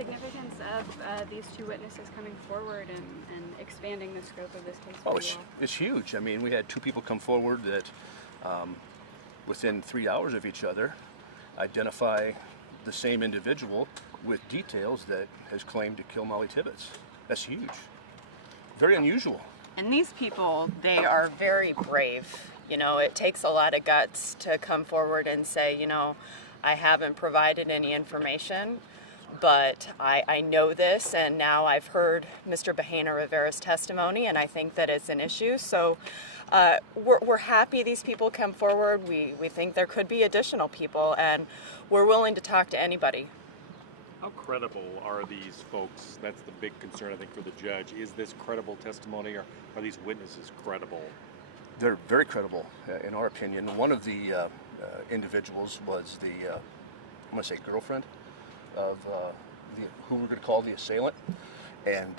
significance of these two witnesses coming forward and expanding the scope of this case? Oh, it's huge. I mean, we had two people come forward that within 3 hours of each other identify the same individual with details that has claimed to kill Mollie Tibbetts. That's huge. Very unusual. And these people, they are very brave. You know, it takes a lot of guts to come forward and say, you know, I haven't provided any information, but I know this, and now I've heard Mr. Bahena Rivera's testimony, and I think that it's an issue. So we're happy these people come forward. We think there could be additional people, and we're willing to talk to anybody. How credible are these folks? That's the big concern, I think, for the judge. Is this credible testimony, or are these witnesses credible? They're very credible, in our opinion. One of the individuals was the, I'm going to say girlfriend of who we're going to call the assailant, and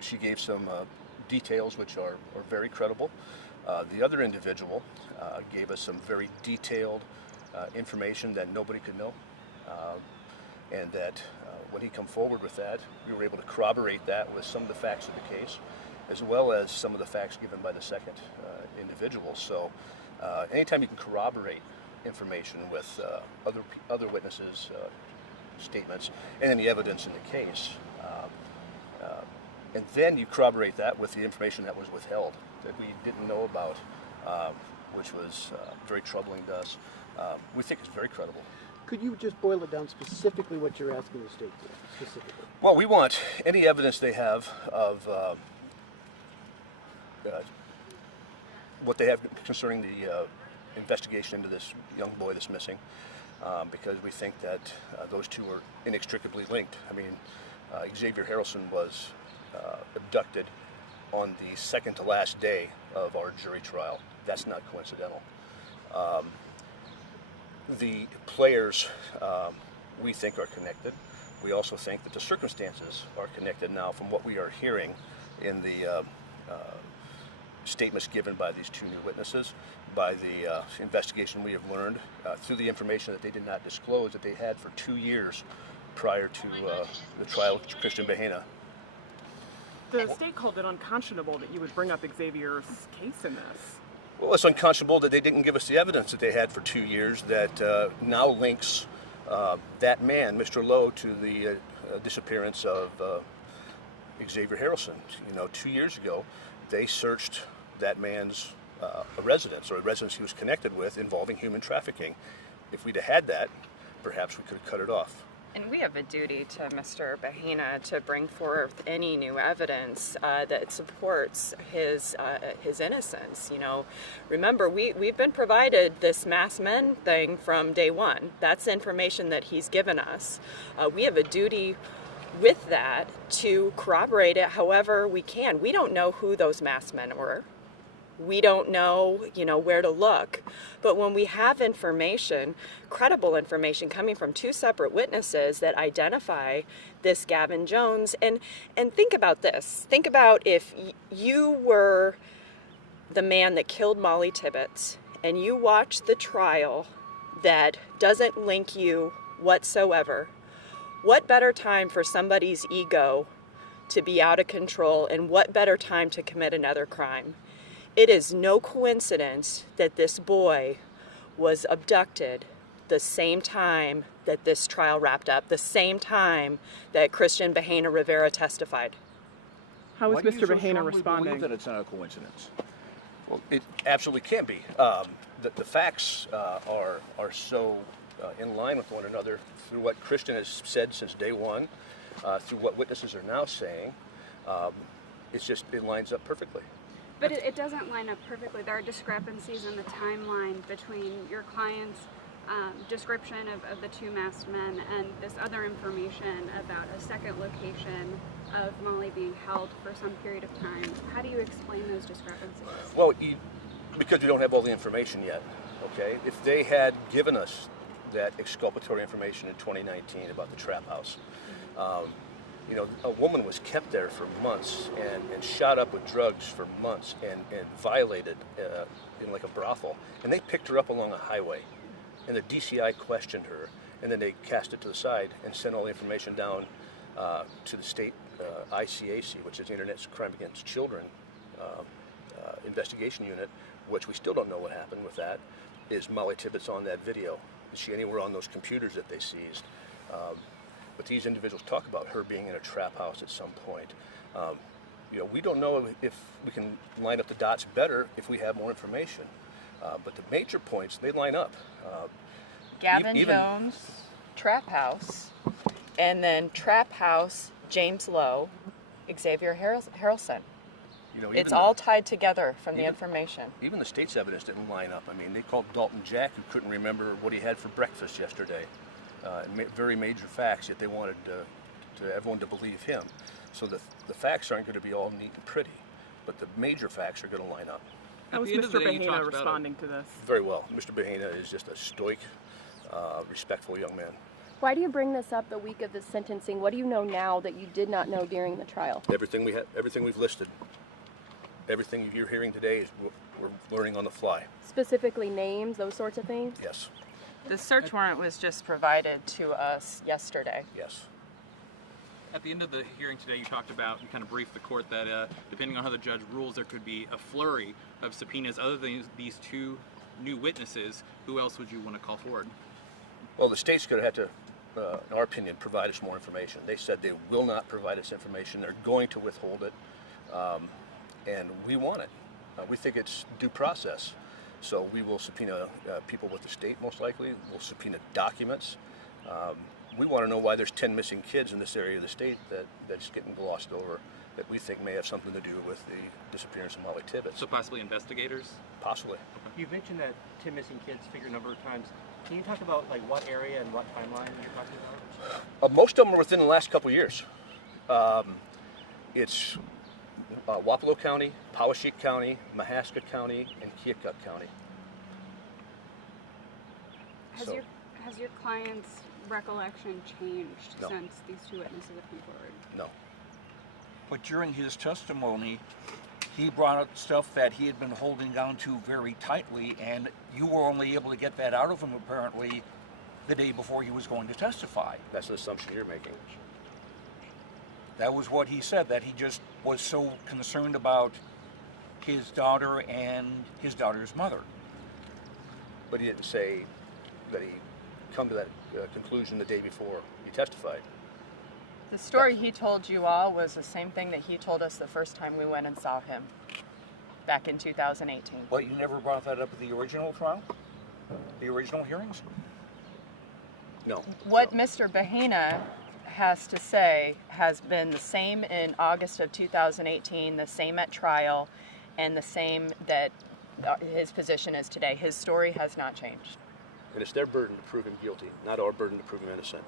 she gave some details which are very credible. The other individual gave us some very detailed information that nobody could know, and that when he come forward with that, we were able to corroborate that with some of the facts of the case, as well as some of the facts given by the second individual. So anytime you can corroborate information with other witnesses' statements and then the evidence in the case, and then you corroborate that with the information that was withheld, that we didn't know about, which was very troubling to us, we think it's very credible. Could you just boil it down specifically what you're asking the state for, specifically? Well, we want any evidence they have of what they have concerning the investigation into this young boy that's missing, because we think that those two are inextricably linked. I mean, Xavier Harrelson was abducted on the second to last day of our jury trial. That's not coincidental. The players, we think, are connected. We also think that the circumstances are connected now from what we are hearing in the statements given by these two new witnesses, by the investigation we have learned, through the information that they did not disclose that they had for 2 years prior to the trial of Cristhian Bahena. The state called it unconscionable that you would bring up Xavier's case in this. Well, it's unconscionable that they didn't give us the evidence that they had for 2 years that now links that man, Mr. Lowe, to the disappearance of Xavier Harrelson. You know, 2 years ago, they searched that man's residence, or a residence he was connected with, involving human trafficking. If we'd have had that, perhaps we could have cut it off. And we have a duty to Mr. Bahena to bring forth any new evidence that supports his innocence. You know, remember, we've been provided this masked men thing from day one. That's information that he's given us. We have a duty with that to corroborate it however we can. We don't know who those masked men were. We don't know, you know, where to look. But when we have information, credible information coming from two separate witnesses that identify this Gavin Jones, and think about this. Think about if you were the man that killed Mollie Tibbetts and you watched the trial that doesn't link you whatsoever. What better time for somebody's ego to be out of control, and what better time to commit another crime? It is no coincidence that this boy was abducted the same time that this trial wrapped up, the same time that Cristhian Bahena Rivera testified. How is Mr. Bahena responding? Believe that it's not a coincidence? Well, it absolutely can't be. The facts are so in line with one another through what Cristhian has said since day one, through what witnesses are now saying. It lines up perfectly. But it doesn't line up perfectly. There are discrepancies in the timeline between your client's description of the two masked men and this other information about a second location of Mollie being held for some period of time. How do you explain those discrepancies? Well, because we don't have all the information yet, okay? If they had given us that exculpatory information in 2019 about the trap house, you know, a woman was kept there for months and shot up with drugs for months and violated in like a brothel. And they picked her up along a highway. And the DCI questioned her and then they cast it to the side and send all the information down to the state ICAC, which is the Internet Crime Against Children investigation unit, which we still don't know what happened with that. Is Mollie Tibbetts on that video? Is she anywhere on those computers that they seized? But these individuals talk about her being in a trap house at some point. We don't know if we can line up the dots better if we have more information. But the major points, they line up. Gavin Jones, Trap House, and then Trap House, James Lowe, Xavier Harrelson. It's all tied together from the information. Even the state's evidence didn't line up. I mean, they called Dalton Jack, who couldn't remember what he had for breakfast yesterday. Very major facts, yet they wanted everyone to believe him. So the facts aren't going to be all neat and pretty, but the major facts are going to line up. How is Mr. Bahena responding to this? Very well. Mr. Bahena is just a stoic, respectful young man. Why do you bring this up the week of the sentencing? What do you know now that you did not know during the trial? Everything we've listed. Everything you're hearing today is we're learning on the fly. Specifically names, those sorts of things? Yes. The search warrant was just provided to us yesterday. Yes. At the end of the hearing today, you kind of briefed the court that depending on how the judge rules, there could be a flurry of subpoenas. Other than these two new witnesses, who else would you want to call forward? Well, the state's going to have to, in our opinion, provide us more information. They said they will not provide us information. They're going to withhold it, and we want it. We think it's due process. So we will subpoena people with the state, most likely. We'll subpoena documents. We want to know why there's 10 missing kids in this area of the state that's getting glossed over, that we think may have something to do with the disappearance of Mollie Tibbetts. So possibly investigators? Possibly. You've mentioned that 10 missing kids figure a number of times. Can you talk about what area and what timeline you're talking about? Most of them are within the last couple years. It's Wapello County, Poweshiek County, Mahaska County, and Keokuk County. Has your client's recollection changed No. since these two witnesses have come forward? No. But during his testimony, he brought up stuff that he had been holding on to very tightly, and you were only able to get that out of him apparently the day before he was going to testify. That's an assumption you're making. That was what he said, that he just was so concerned about his daughter and his daughter's mother. But he didn't say that he come to that conclusion the day before he testified. The story he told you all was the same thing that he told us the first time we went and saw him back in 2018. But you never brought that up at the original trial? The original hearings? No. What No. Mr. Bahena has to say has been the same in August of 2018, the same at trial, and the same that his position is today. His story has not changed. And it's their burden to prove him guilty, not our burden to prove him innocent.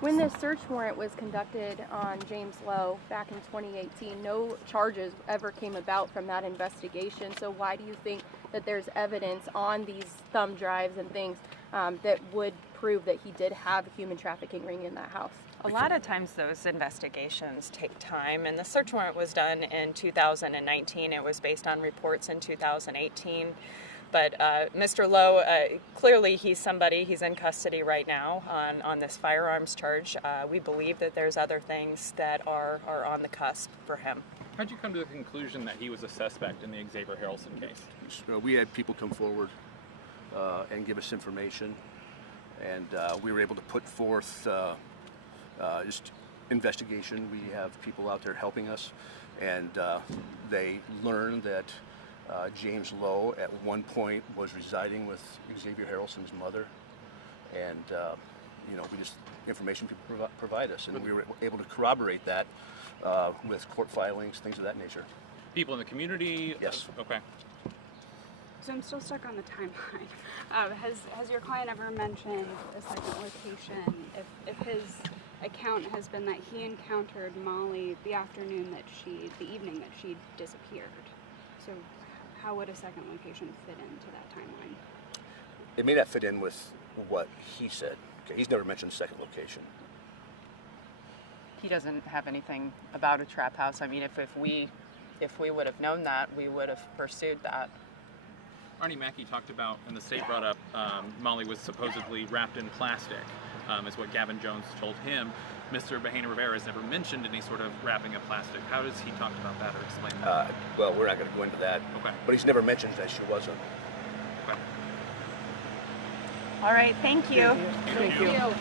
When the search warrant was conducted on James Lowe back in 2018, no charges ever came about from that investigation. So why do you think that there's evidence on these thumb drives and things that would prove that he did have a human trafficking ring in that house? A lot of times those investigations take time, and the search warrant was done in 2019. It was based on reports in 2018. But Mr. Lowe, clearly he's in custody right now on this firearms charge. We believe that there's other things that are on the cusp for him. How'd you come to the conclusion that he was a suspect in the Xavier Harrelson case? So we had people come forward and give us information, and we were able to put forth just investigation. We have people out there helping us, and they learned that James Lowe at one point was residing with Xavier Harrelson's mother, and we just information people provide us, and we were able to corroborate that with court filings, things of that nature. People in the community? Yes. Okay. So I'm still stuck on the timeline. Has your client ever mentioned a second location? If his account has been that he encountered Mollie the evening that she disappeared, so how would a second location fit into that timeline? It may not fit in with what he said. Okay, he's never mentioned a second location. He doesn't have anything about a trap house. I mean, if we would have known that, we would have pursued that. Arnie Mackey talked about, and the state brought up, Mollie was supposedly wrapped in plastic, is what Gavin Jones told him. Mr. Bahena Rivera has never mentioned any sort of wrapping of plastic. How does he talk about that or explain that? Well, we're not going to go into that. Okay. But he's never mentioned that she wasn't. Okay. All right, thank you. Thank you.